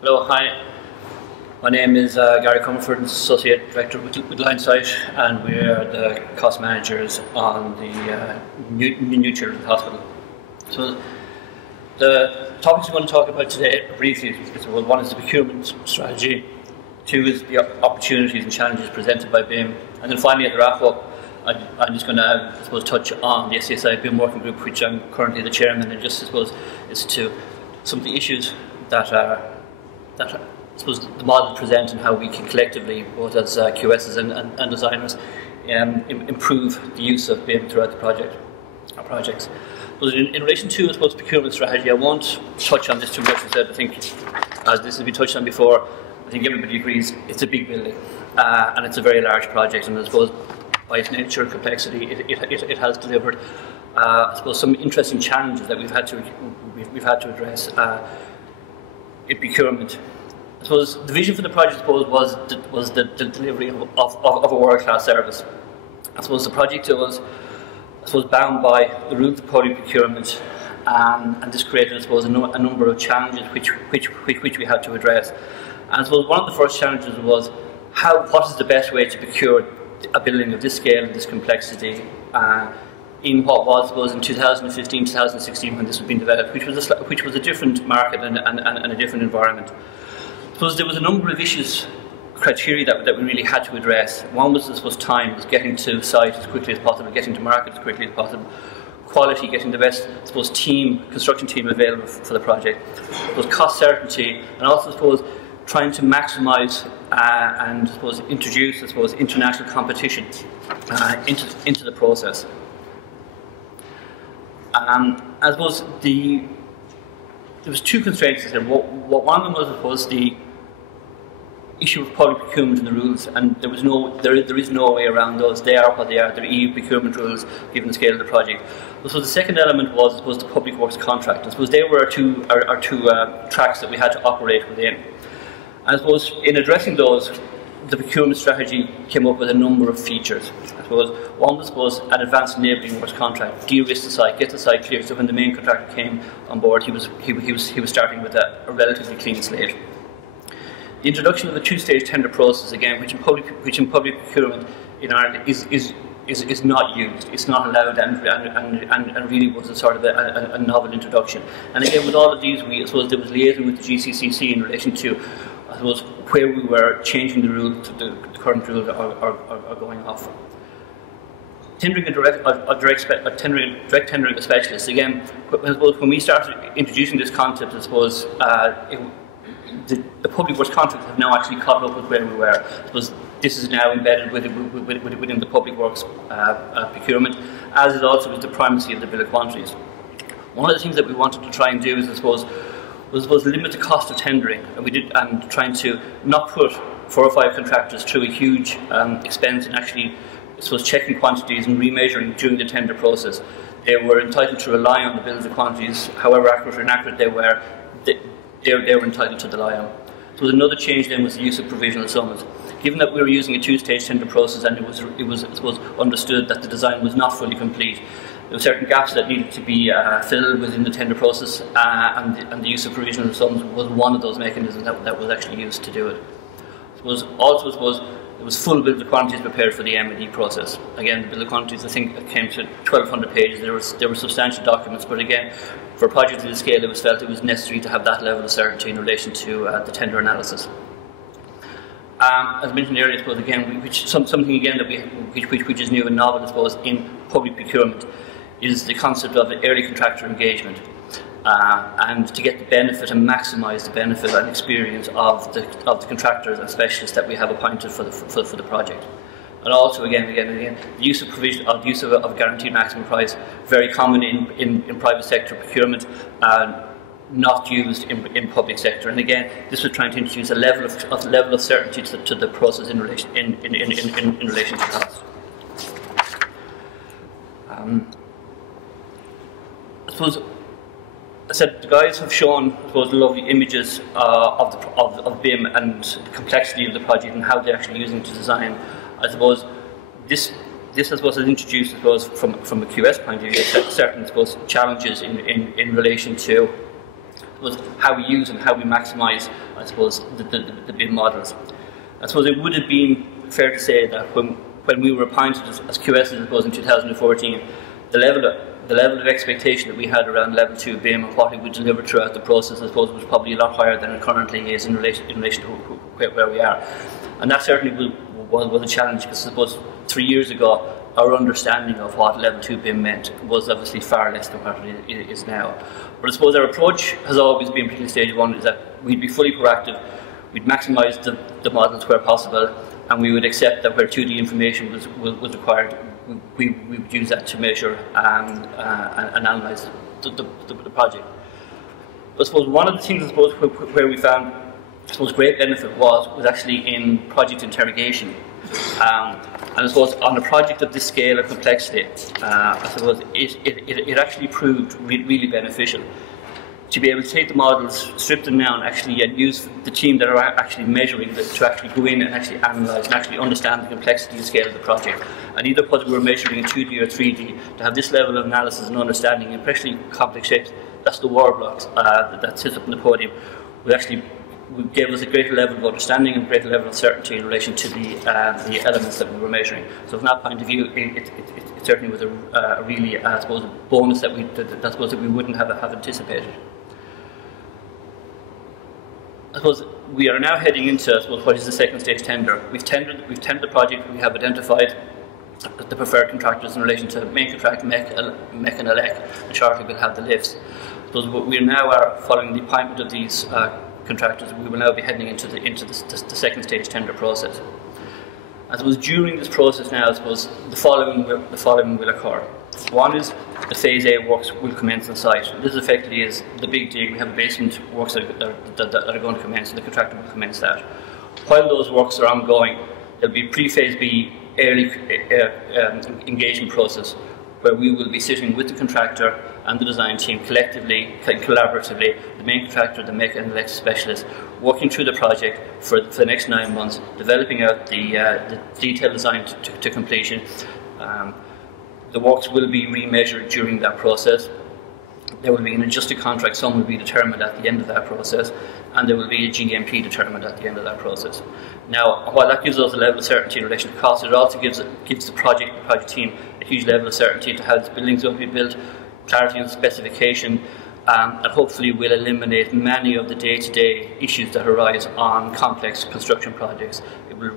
Hello, hi. My name is Gary Comerford, Associate Director with Linesight, and we are the cost managers on the new children's hospital. So the topics we're going to talk about today briefly is, well, one is the procurement strategy, two is the opportunities and challenges presented by BIM, and then finally at the wrap up I'm just going to touch on the SCSI BIM working group, which I'm currently the chairman, and just is to some of the issues that the model present and how we can collectively, both as QSs and designers, improve the use of BIM throughout the projects. But in relation to, procurement strategy, I won't touch on this too much. I think, as this has been touched on before, I think everybody agrees it's a big building and it's a very large project, and I suppose by its nature and complexity, it has delivered, some interesting challenges that we've had to address in procurement. I suppose the vision for the project, was the delivery of a world-class service. I suppose the project was, bound by the rules of public procurement, and this created, a number of challenges which we had to address. And I suppose one of the first challenges was what is the best way to procure a building of this scale and this complexity in what was, in 2015, 2016 when this was being developed, which was a different market and a different environment. So there was a number of criteria that we really had to address. One was, time, was getting to site as quickly as possible, getting to market as quickly as possible. Quality, getting the best, construction team available for the project. Cost certainty, and also, trying to maximise and, introduce, international competition into the process. I suppose there was two constraints there. One of them was, the issue of public procurement and the rules, and there is no way around those. They are what they are. They're EU procurement rules, given the scale of the project. So the second element was the public works contract. I suppose they were our two tracks that we had to operate within. And I suppose in addressing those, the procurement strategy came up with a number of features. I suppose one was an advanced enabling works contract, de-risk the site, get the site clear. So when the main contractor came on board, he was starting with a relatively clean slate. The introduction of a two-stage tender process, again, which in public procurement in Ireland is not used. It's not allowed, and really was a novel introduction. And again, with all of these, there was liaison with the GCCC in relation to, where we were changing the rules, the current rules are going off. Tendering a direct tendering a specialist. Again, when we started introducing this concept, the public works contracts have now actually caught up with where we were. This is now embedded within the public works procurement, as is also with the primacy of the bill of quantities. One of the things that we wanted to try and do is, was limit the cost of tendering, and trying to not put 4 or 5 contractors through a huge expense in actually, checking quantities and remeasuring during the tender process. They were entitled to rely on the bills of quantities, however accurate or inaccurate they were. They were entitled to rely on. So another change then was the use of provisional sums. Given that we were using a two-stage tender process, and it was understood that the design was not fully complete, there were certain gaps that needed to be filled within the tender process, and the use of provisional sums was one of those mechanisms that was actually used to do it. There was full bill of quantities prepared for the M&E process. Again, the bill of quantities, I think, it came to 1,200 pages. There were substantial documents, but again, for a project of this scale, it was felt it was necessary to have that level of certainty in relation to the tender analysis. As mentioned earlier, again, something again which is new and novel, in public procurement, is the concept of early contractor engagement, and to get the benefit and maximise the benefit and experience of the contractors and specialists that we have appointed for the project. And also, again, the use of of guaranteed maximum price, very common in private sector procurement, not used in public sector. And again, this was trying to introduce a level of certainty to the process in relation to cost. I suppose, I said, the guys have shown, lovely images of BIM and the complexity of the project and how they're actually using it to design. I suppose this has introduced, from a QS point of view, certain, challenges in relation to was how we use and how we maximise, I suppose, the BIM models. I suppose it would have been fair to say that when we were appointed as QS, I suppose, in 2014, the level of expectation that we had around level 2 BIM and what it would deliver throughout the process, I suppose, was probably a lot higher than it currently is in relation to where we are. And that certainly was a challenge, because I suppose 3 years ago, our understanding of what level 2 BIM meant was obviously far less than what it is now. But I suppose our approach has always been, particularly stage 1, is that we'd be fully proactive, we'd maximise the models where possible, and we would accept that where 2D information was required, we would use that to measure and analyse the project. But I suppose one of the things, I suppose, where we found, I suppose, great benefit was actually in project interrogation. And I suppose on a project of this scale and complexity, I suppose it actually proved really beneficial to be able to take the models, strip them down, actually, and use the team that are actually measuring them to actually go in and actually analyse and actually understand the complexity and scale of the project. And either whether we were measuring in 2D or 3D, to have this level of analysis and understanding, especially complex shapes, that's the war blocks that sits up on the podium. We gave us a greater level of understanding and a greater level of certainty in relation to the elements that we were measuring. So from that point of view, it certainly was a really, I suppose, a bonus that we wouldn't have anticipated. I suppose we are now heading into, I suppose, what is the second stage tender. We've tendered the project. We have identified the preferred contractors in relation to main contract, MEC and ELEC, and shortly we'll have the lifts. So we now are following the appointment of these contractors. We will now be heading into the second stage tender process. I suppose during this process now, I suppose the following will occur. One is the phase A works will commence on site. This effectively is the big dig. We have basement works that are going to commence, and the contractor will commence that. While those works are ongoing, there will be pre-phase B early engagement process, where we will be sitting with the contractor and the design team collectively, collaboratively, the main contractor, the MEC and ELEC specialist, working through the project for the next 9 months, developing out the detailed design to completion. The works will be remeasured during that process. There will be an adjusted contract sum will be determined at the end of that process, and there will be a GMP determined at the end of that process. Now, while that gives us a level of certainty in relation to cost, it also gives the project team a huge level of certainty to how this building is going to be built, clarity on specification, and hopefully will eliminate many of the day-to-day issues that arise on complex construction projects. It will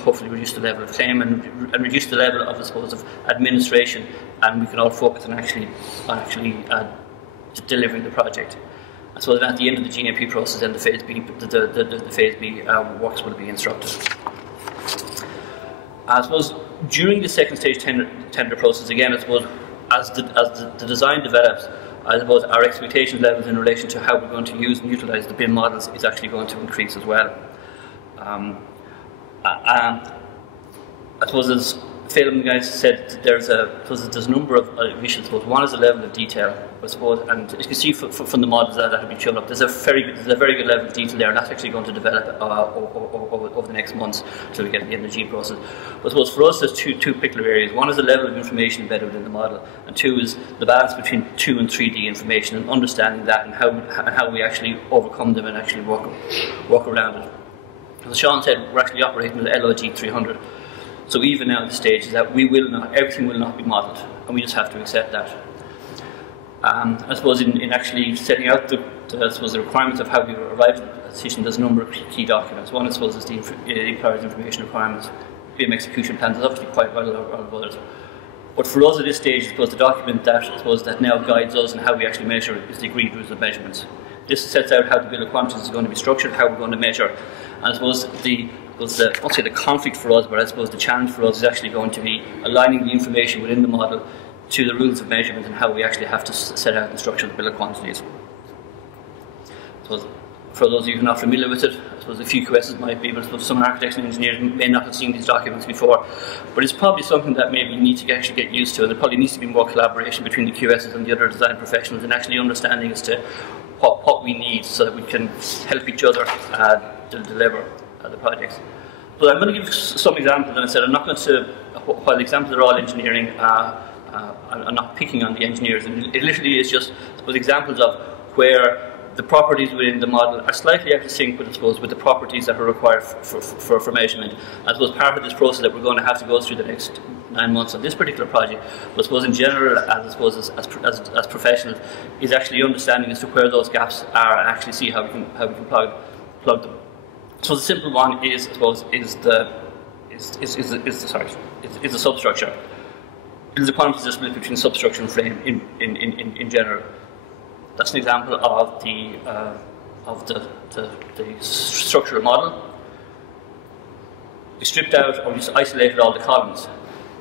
hopefully reduce the level of claim and reduce the level of, I suppose, of administration, and we can all focus on actually delivering the project. So then at the end of the GMP process, then the phase B works will be instructed. I suppose during the second stage tender process, again, I suppose as the design develops, I suppose our expectation levels in relation to how we're going to use and utilise the BIM models is actually going to increase as well. I suppose, as Phil and the guys said, there's a number of issues. I suppose one is the level of detail, I suppose, and as you can see from the models that have been shown up, there's a very good level of detail there, and that's actually going to develop over the next months until we get to the end of the G process. But I suppose for us, there's two particular areas. One is the level of information embedded within the model, and two is the balance between 2 and 3D information and understanding that and how we actually overcome them and actually work around it. As Sean said, we're actually operating with LOG 300. So even now at the stage is that everything will not be modelled, and we just have to accept that. I suppose in actually setting out the requirements of how we arrived at the decision, there's a number of key documents. One, I suppose, is the employer's information requirements, BIM execution plans. There's obviously quite a lot of others. But for us at this stage, I suppose the document that now guides us and how we actually measure is the agreed rules of measurements. This sets out how the bill of quantities is going to be structured, how we're going to measure, and I suppose I'll say the conflict for us, but I suppose the challenge for us is actually going to be aligning the information within the model to the rules of measurement and how we actually have to set out and structure the bill of quantities. So for those of you who are not familiar with it, I suppose a few QSs might be, but I suppose some architects and engineers may not have seen these documents before. But it's probably something that maybe you need to actually get used to, and there probably needs to be more collaboration between the QSs and the other design professionals and actually understanding as to what we need so that we can help each other to deliver the projects. But I'm going to give some examples, and I said I'm not going to, while the examples are all engineering, I'm not picking on the engineers, and it literally is just, I suppose, examples of where the properties within the model are slightly out of sync with, I suppose, with the properties that are required for measurement. I suppose part of this process that we're going to have to go through the next 9 months on this particular project, but I suppose in general, as professionals, is actually understanding as to where those gaps are and actually see how we can plug them. So the simple one is, I suppose, is the substructure. It is the quantities are split between substructure and frame in general. That's an example of the structural model. We stripped out or just isolated all the columns.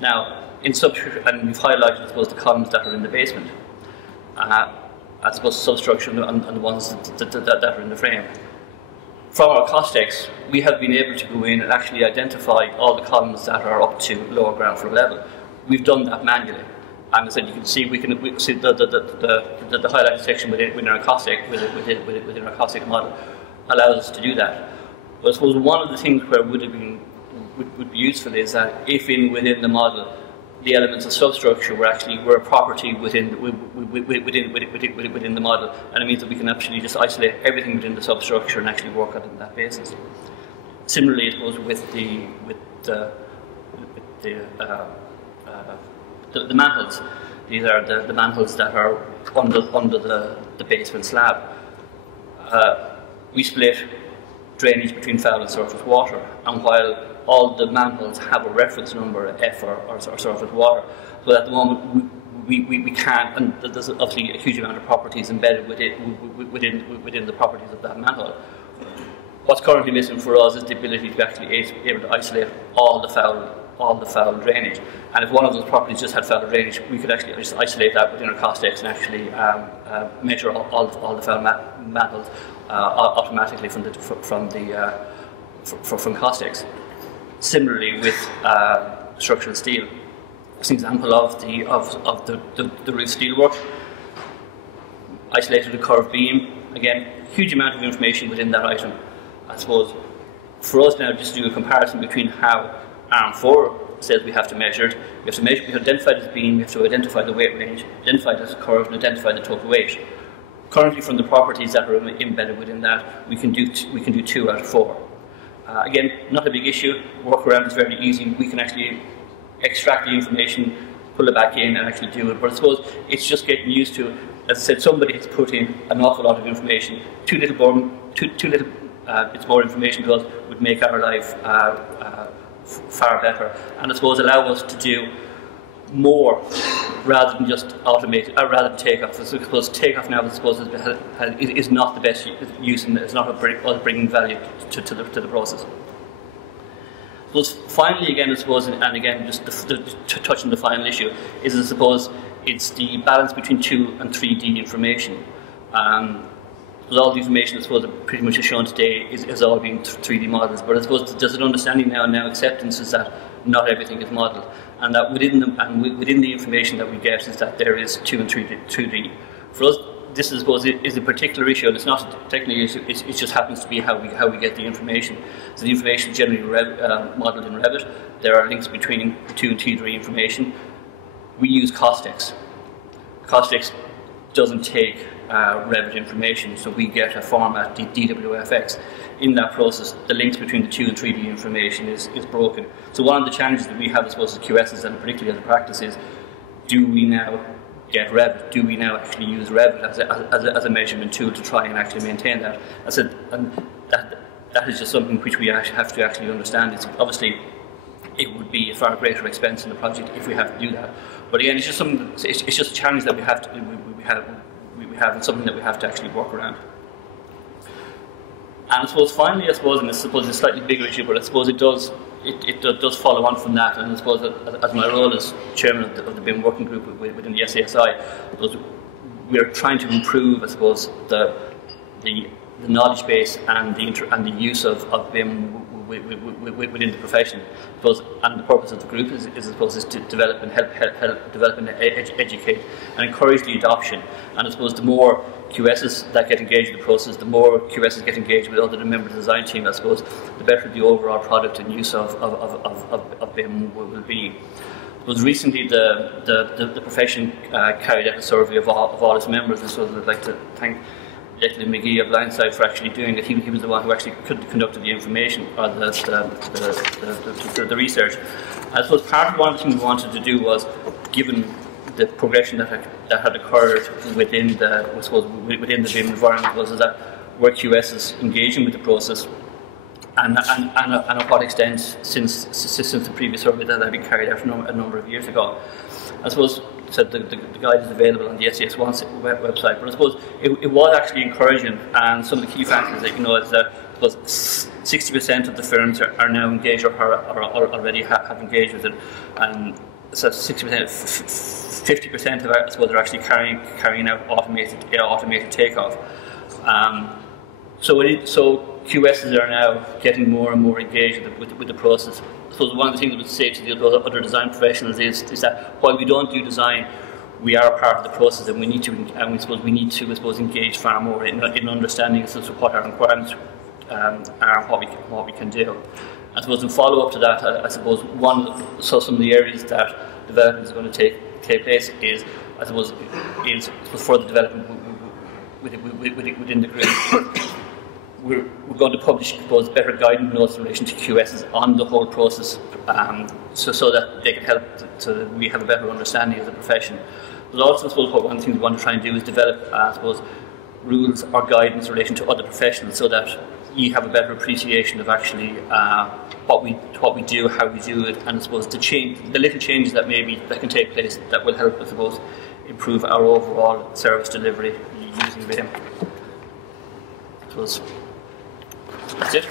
Now, in substructure, and we've highlighted, I suppose, the columns that are in the basement, as opposed to substructure and the ones that are in the frame. From our cost-ex, we have been able to go in and actually identify all the columns that are up to lower ground floor level. We've done that manually. And as I said, you can see we see the highlighted section within our within our cost-ex model allows us to do that. But I suppose one of the things where would be useful is that if within the model the elements of substructure were a property within the model, and it means that we can actually just isolate everything within the substructure and actually work on that basis. Similarly, it goes with the manholes. These are the manholes that are under the basement slab. We split drainage between foul and surface water, and while all the manholes have a reference number, F or surface water, so at the moment we can't, and there's obviously a huge amount of properties embedded within the properties of that manhole. What's currently missing for us is the ability to actually be able to isolate all the foul drainage. And if one of those properties just had foul drainage, we could actually just isolate that within our cost-ex and actually measure all the foul manholes automatically from cost-ex. Similarly, with structural steel, it's an example of the roof steel work. Isolated a curved beam. Again, huge amount of information within that item. I suppose for us now, just to do a comparison between how Arm 4 says we have to measure it. We have to identify the beam, we have to identify the weight range, identify the curve, and identify the total weight. Currently, from the properties that are embedded within that, we can do 2 out of 4. Again, not a big issue. Workaround is very easy. We can actually extract the information, pull it back in, and actually do it. But I suppose it's just getting used to. As I said, somebody has put in an awful lot of information. Too little. It's more information to us would make our life far better, and I suppose allow us to do more rather than just automate, rather than takeoff. So I suppose takeoff now, I suppose, is not the best use, and it's not bringing value to the process. So finally, again, I suppose, and again, just to touch on the final issue, is I suppose it's the balance between 2 and 3D information. All the information, I suppose, that pretty much is shown today is all being 3D models, but I suppose there's an understanding now, and now acceptance is that not everything is modelled, and that within the information that we get is that there is 2 and 3D. For us, this, I suppose, is a particular issue, and it's not a technical issue. It just happens to be how we get the information. So the information is generally modelled in Revit. There are links between 2 and 3D information. We use cost-ex. Cost-ex doesn't take Revit information, so we get a format, DWFX. In that process, the links between the 2 and 3D information is broken. So one of the challenges that we have, I suppose, as QSs, and particularly as a practice, is do we now get Revit? Do we now actually use Revit as a measurement tool to try and actually maintain that? I said, and that is just something which we actually have to actually understand. It's obviously, it would be a far greater expense in the project if we have to do that. But again, it's just something. It's just a challenge that we have to and something that we have to actually work around. And I suppose finally, and it's a slightly bigger issue, but I suppose it does follow on from that. And I suppose that as my role as chairman of the BIM working group within the SCSI, we are trying to improve, I suppose, the knowledge base and the use of BIM within the profession. I suppose, and the purpose of the group is to develop and help develop and educate and encourage the adoption. And I suppose the more QSs that get engaged in the process, the more QSs get engaged with other members of the design team, I suppose, the better the overall product and use of BIM will be. Because recently the profession carried out a survey of all its members, and so I'd like to thank Declan McGee of Linesight for actually doing it. He was the one who actually conducted the information, or the research. I suppose part of one of the things we wanted to do was, given the progression that had occurred within the BIM environment, was that were QSs engaging with the process, and at what extent since the previous survey that had been carried out a number of years ago. I suppose so the guide is available on the SCSI website, but I suppose it was actually encouraging, and some of the key factors that is that 60% of the firms are now engaged or already have engaged with it, and so 60%, 50% of it, I suppose, are actually carrying out automated takeoff. So QSs are now getting more and more engaged with the process. So one of the things I would say to the other design professionals is that while we don't do design, we are a part of the process, and we need to engage far more in understanding as to what our requirements are and what we can do. I suppose in follow up to that, I suppose some of the areas that development is going to take place is further development within the group. We're going to publish better guidance notes in relation to QSs on the whole process, so that they can help so we have a better understanding of the profession. But also, I suppose, one of the things we want to try and do is develop, rules or guidance in relation to other professionals, so that you have a better appreciation of actually what we do, how we do it, and I suppose the little changes that can take place that will help, I suppose, improve our overall service delivery using BIM. That's it.